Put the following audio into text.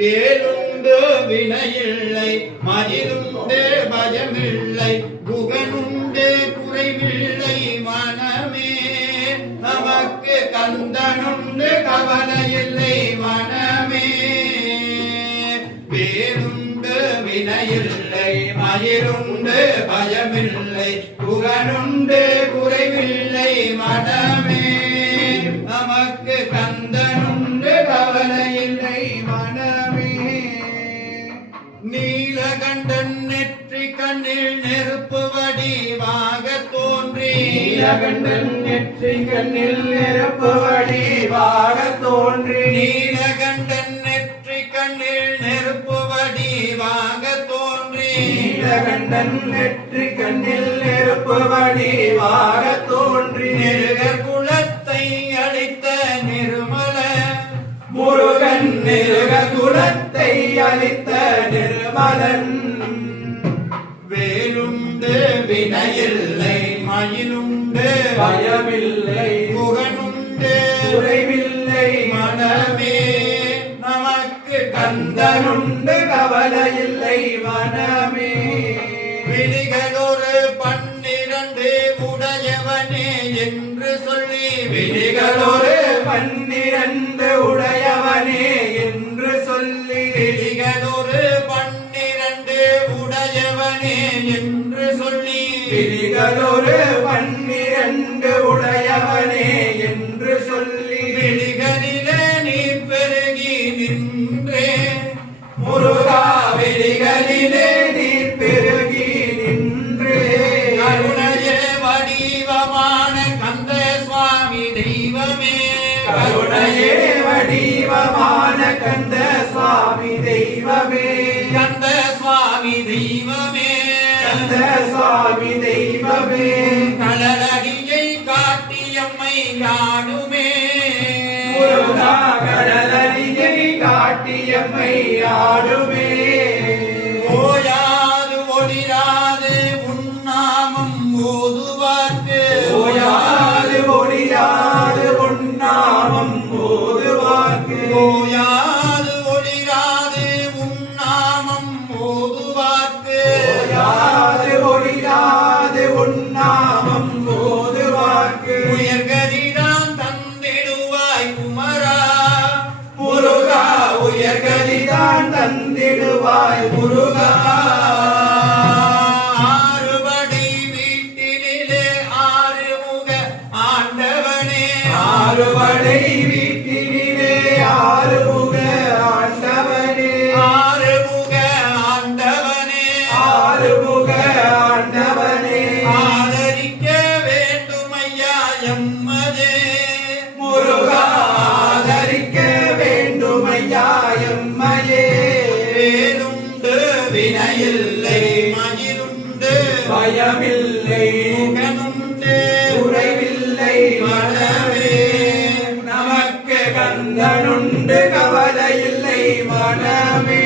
வேலுண்டு வினையில்லை மயிலுண்டு பயமில்லை குகனுண்டு குறைவில்லை மனமே. நமக்கு கந்தனுண்டு கவலையில்லை மனமே. வேலுண்டு வினையில்லை மயிலுண்டு பயமில்லை புகனுண்டு குறைவில்லை மனமே. நமக்கு கந்தனுண்டு நீலகண்டன் நெற்றி கண்ணில் நெருப்பு வடிவாக தோன்றி. நீலகண்டன் நெற்றி கண்ணில் நெருப்பு வடிவாக தோன்றி. நீலகண்டன் நெற்றி கண்ணில் நெருப்பு வடிவாக தோன்றி. நீலகண்டன் நெற்றி கண்ணில் நெருப்பு வடிவாக தோன்றி. அளித்த நிர்மலன். வேலுண்டு வினையில்லை மயிலுண்டு பயமில்லை. புகனுண்டு குறைவில்லை மனமே நமக்கு கந்தனுண்டு கவலையில்லை மனமே விழிகளொரு பன்னிரண்டு உடையவனே என்று சொல்லி விழிகளொரு பன்னிரண்டு உடையவனே என்று சொல்லி. உடையவனே என்று சொல்லி விழிகளொரு பன்னிரண்டு உடையவனே என்று சொல்லி விழிகளிலே நீ பெருகி நின்றே. முருகா விழிகளிலே நீ பெருகி நின்றே. கருணையே வடிவமான கந்த சுவாமி தெய்வமே. கருணையே வடிவமான கந்த சுவாமி தெய்வமே. கந்த சுவாமி தெய்வமே கடலடியை காட்டியம்மை யாடுமே முருகா கடலடியை காட்டியம்மை ஆடுமே ஓயாது ஒளிராது உன்னாமம் ஓதுவார்க்கு. ஓயாது ஒளியாது உன்னாமம் ஓதுவாக்கு ஓயாது ஆறுபடை வீட்டினிலே ஆறுமுக ஆண்டவனே. ஆறுபடை வீட்டினிலே பயமில்லை குறைவில்லை மனமே நமக்கு கந்தனுண்டு கவலையில்லை மனமே